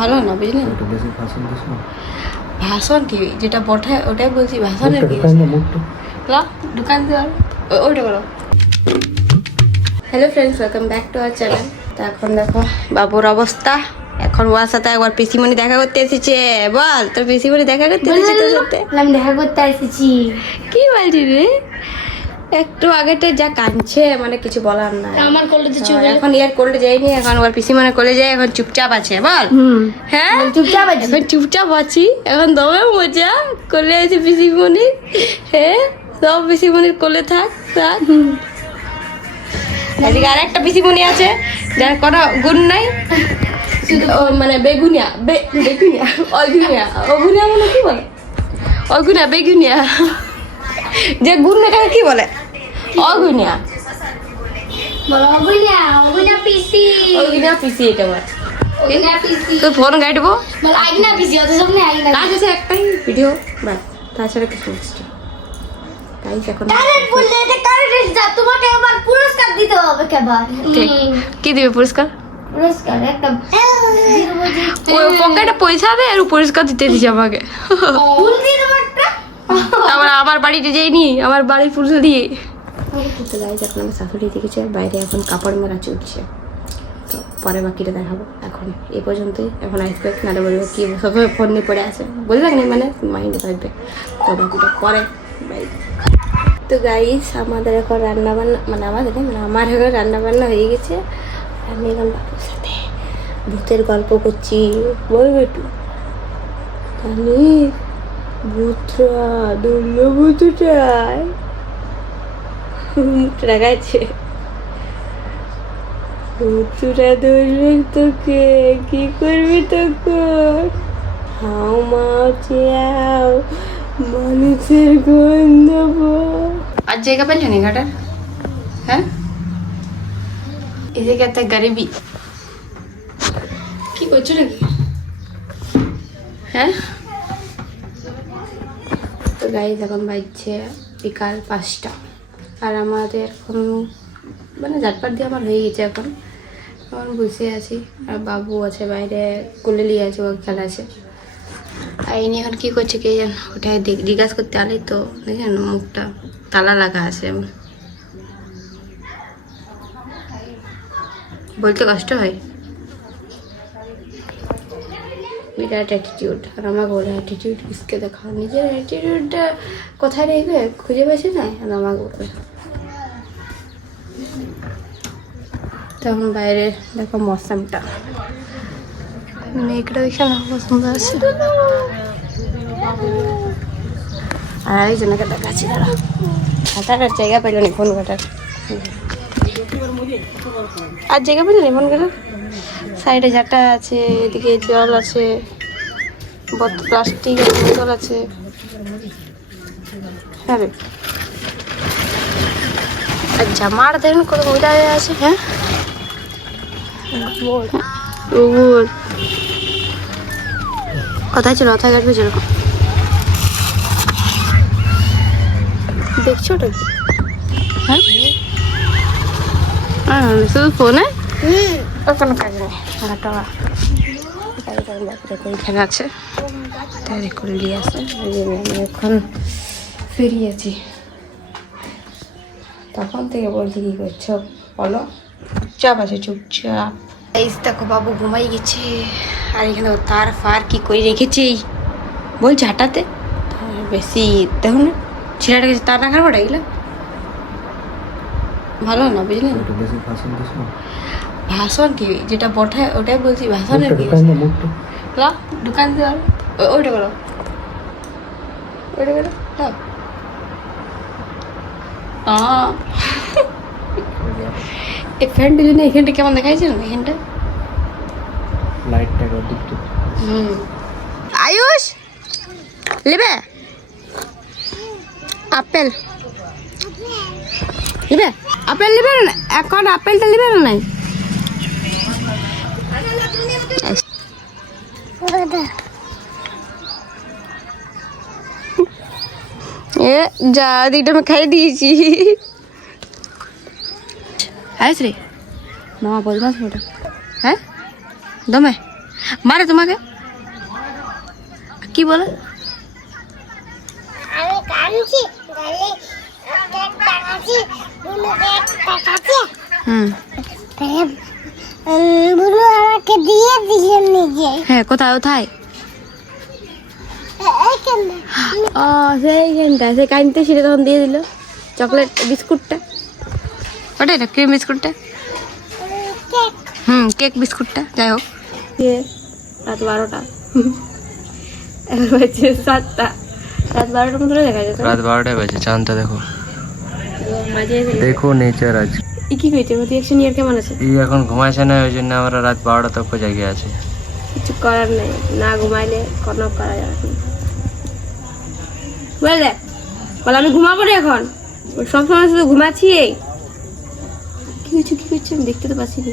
ভালো না বুঝলি ভাষণ কি যেটা বটে ওটাই বলছি ভাষণের কি দোকান দেওয়ার ওইটা বলো। Hello friends, welcome back to our channel. তো এখন দেখো বাবুর অবস্থা। এখন ওর সাথে একবার পিসিমণি দেখা করতে এসেছে। বল তোর পিসিমণি দেখা করতে এসেছে তোর সাথে? আমি দেখা করতে এসেছি। কি বলছি রে? একটু আগেতে যা কাঁদছে মানে কিছু বলার না। আমার কলেজে চলে এখন ইয়ার কোল্ডে যাইনি, এখন ওর পিসিমণি কোলে যায়। এখন চুপচাপ আছে বল। হ্যাঁ চুপচাপ আছি। এখন চুপচাপ আছি, এখন দমে মজা কোলে আছে পিসিমণি। হ্যাঁ সব পিসিমণির কোলে থাক থাক। এদিকে আর একটা পিসিমণি আছে যার কোনো গুণ নাই, মানে বেগুনিয়া বেগুনিয়া অগুনিয়া অগুনিয়া মানে কি বলে? অগুনিয়া বেগুনিয়া যে গুণ এটাকে কি বলে? অগুনিয়া বলো অগুনিয়া অগুনিয়া পিসি অগুনিয়া পিসি এটা বল। অগুনিয়া পিসি তোর ফোন গাইডবো বলো আইনা পিসি অত সব নেই আইনা কাজ আছে একটাই ভিডিও বাস, তাছাড়া কিছু নেই। গাইস এখন কারেন্ট বললে এটা কারেন্ট যা তোমাকে আবার পুরস্কার দিতে হবে কেবার। ঠিক কি দিবে পুরস্কার? পুরস্কার একটা ওই পকেটে পয়সা দে আর পুরস্কার দিতে দিছে আমাকে। ফুল দিয়ে দেবো একটা। তারপর আমার বাড়িতে যাইনি, আমার বাড়ি ফুল দিয়ে। তো গাইস এখন আমার শাশুড়ি দেখেছে বাইরে এখন কাপড় মেলা চলছে, তো পরে বাকিটা দেখাবো। এখন এই পর্যন্তই। এখন আসবে নাহলে বলবো কি সবসময় ফোন নিয়ে পড়ে আসে, বলবে না মানে মাইন্ডে থাকবে। তো বাকিটা পরে বাই। তো গাইস আমাদের এখন রান্না বান্না মানে আমাদের মানে আমার এখন রান্না বান্না হয়ে গেছে। আমি এখন বাবুর সাথে ভূতের গল্প করছি, বলবে একটু আমি ভূতরা দৌড়ল ভূতটায় মুখটা গাইছে। ভূতরা দৌড়বে তোকে, কি করবি তখন? হাও মাও চেয়াও মানুষের গন্ধ। আর জায়গা পেলে নি ঘাটার? হ্যাঁ এই জায়গাতে গরিবি কি করছো নাকি? হ্যাঁ তো গাইজ এখন বাজছে বিকাল 5টা আর আমাদের এখন মানে ঝাটপাট দিয়ে আমার হয়ে গেছে। এখন বসে আছি আর বাবু আছে বাইরে কোলে নিয়ে আছে, ও খেলা আছে। আর ইনি এখন কী করছে কে জান, ওটা জিজ্ঞাসা করতে আলি তো দেখেন মুখটা তালা লাগা আছে, বলতে কষ্ট হয়। বিরাট অ্যাটিটিউড, আর আমাকে বলে অ্যাটিটিউড কিসকে দেখাও, নিজের অ্যাটিটিউডটা কোথায় রেখে খুঁজে পেয়েছে না, আর আমাকে বলে। তখন বাইরে দেখো মৌসুমটা মেঘটা দেখে না পছন্দ আছে। আর আরেকজনকে দেখাচ্ছি দাঁড়া, হাঁটার জায়গা পেল নি ফোন ঘাটার, আর জায়গা পেল নি ফোন ঘাটার। সাইডে ঝাঁটা আছে, এদিকে জল আছে, প্লাস্টিক বোতল আছে। হ্যাঁ রে আর জামার দেখুন কত মজা আছে। হ্যাঁ কোথায় ছিল কোথায় কাটবে যেরকম দেখছো ওটা কি? হ্যাঁ শুধু ফোনে ওর কোনো কাজ নেই। এখানে আছে তাই করে নিয়ে আসে। এখন ফিরিয়েছি, তখন থেকে বলছি কি করছো বলো, চুপচাপ আছে চুপচাপ। এই দেখো বাবু ঘুমাই গেছে আর এখানে তার ফার কি করে রেখেছি বলছে হাঁটাতে বেশি দেখো না, ছেলেটা গেছে তার রাখার পরে এগুলো ভালো না বুঝলি। ভাষণ কি যেটা বটে ওটাই বলছি ভাষণের কি দোকান দেওয়ার ওইটা বলো ওইটা বলো। এই ফ্যানটা জন্য এখানটা কেমন দেখাইছে না, এখানটা লাইটটা আয়ুষ নেবে আপেল নেবে, আপেল নেবে না এখন, আপেলটা নেবে না নাই এ যা দিকটা আমি খাই দিয়েছি। আইস রে মামা বলবাস ওটা হ্যাঁ দমে মারে তোমাকে কি বলে? আমি কাঁদছি গালে কেক টাকাছি বুনু কেক টাকাছি হুম বুনু আমাকে দিয়ে দিলেন নিজে হ্যাঁ কোথায় কোথায়? এইখানে ও সেইখানটা সে কাইনতে সেটা তখন দিয়ে দিল চকলেট বিস্কুটটা ওটাই না ক্রিম বিস্কুটটা কেক কেক বিস্কুটটা যাই হোক রাত 12টা এখন বাজছে 7টা রাত 12টার মতো দেখা যাচ্ছে রাত 12টায় বাজে চাঁদটা দেখো মাঝে দেখো নেচার আজ কি হয়েছে রিয়াকশন ইয়ার কেমন আছে? এই এখন ঘুমাইছে না ওই জন্য আমরা রাত 12টা তক জাগিয়ে আছি কিছু করার নেই না ঘুমাইলে কোনো করা যাবে না বুঝলে বলে আমি ঘুমাবো না এখন সবসময় শুধু ঘুমাচ্ছি কি হচ্ছে আমি দেখতে তো পাচ্ছি না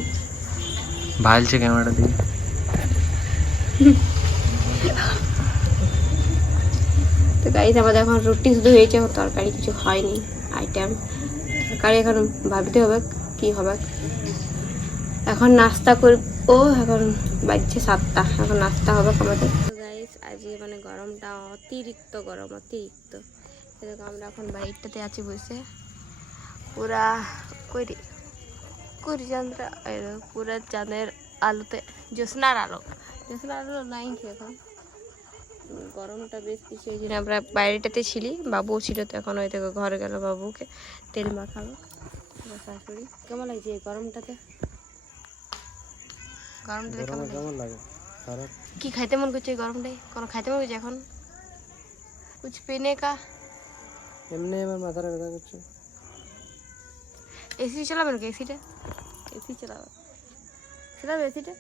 ভালছে ক্যামেরাটা দিয়ে তো গাড়িতে আমাদের এখন রুটি শুধু হয়েছে তরকারি কিছু হয়নি আইটেম তরকারি এখন ভাবতে হবে কি হবে এখন নাস্তা করবো এখন বাজছে 7টা এখন নাস্তা হবে আমাদের গাইস আজকে মানে গরমটা অতিরিক্ত গরম অতিরিক্ত এরকম আমরা এখন বাইকটাতে আছি বসে পুরা করি চাঁদরা পুরা চাঁদের আলোতে জ্যোৎস্নার আলো নাই কি এখন গরমটা বেশ কিছু এই জন্য আমরা বাইরেটাতে ছিলি বাবু ছিল তো এখন হয়তো ঘরে গেল বাবুকে তেল মাখালো শাশুড়ি কেমন লাগছে এই গরমটাতে কেমন লাগে কি খাইতে মন করছে এই গরমটাই কোনো খাইতে মন করছে এখন কুছ পিনে কা এমনি আমার মাথাটা ব্যথা করছে এসি চালাবে নাকি এসি চালাবে এসিটা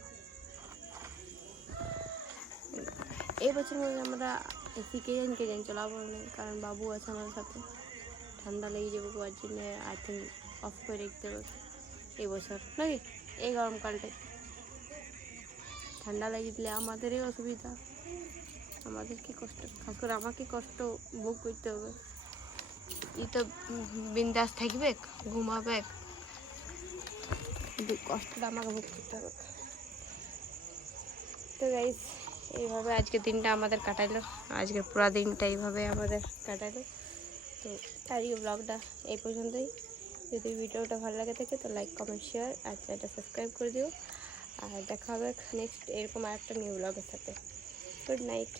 এই বছর মধ্যে আমরা এসি কে জানি চালাবো না কারণ বাবু আছে আমাদের সাথে ঠান্ডা লেগে যাবে ওর জন্য আই থিঙ্ক অফ করে রেখে দেবো এই বছর নাকি এই গরমকালটাই ঠান্ডা লাগিয়ে দিলে আমাদেরই অসুবিধা আমাদের কি কষ্ট খাস করে আমাকে কষ্ট ভোগ করতে হবে ই তো বিন্দাস থাকবে ঘুমাবে কষ্টটা আমাকে ভোগ করতে হবে তো গাইস এইভাবে আজকের দিনটা আমাদের কাটাইলো আজকের পুরো দিনটা এইভাবে আমাদের কাটাইলো তো আজকে ব্লগটা এই পর্যন্তই যদি ভিডিওটা ভালো লাগে থাকে তো লাইক কমেন্ট শেয়ার আর চ্যানেলটা সাবস্ক্রাইব করে দিও আর দেখা হবে নেক্সট এরকম আরেকটা নিউ ব্লগের সাথে গুড নাইট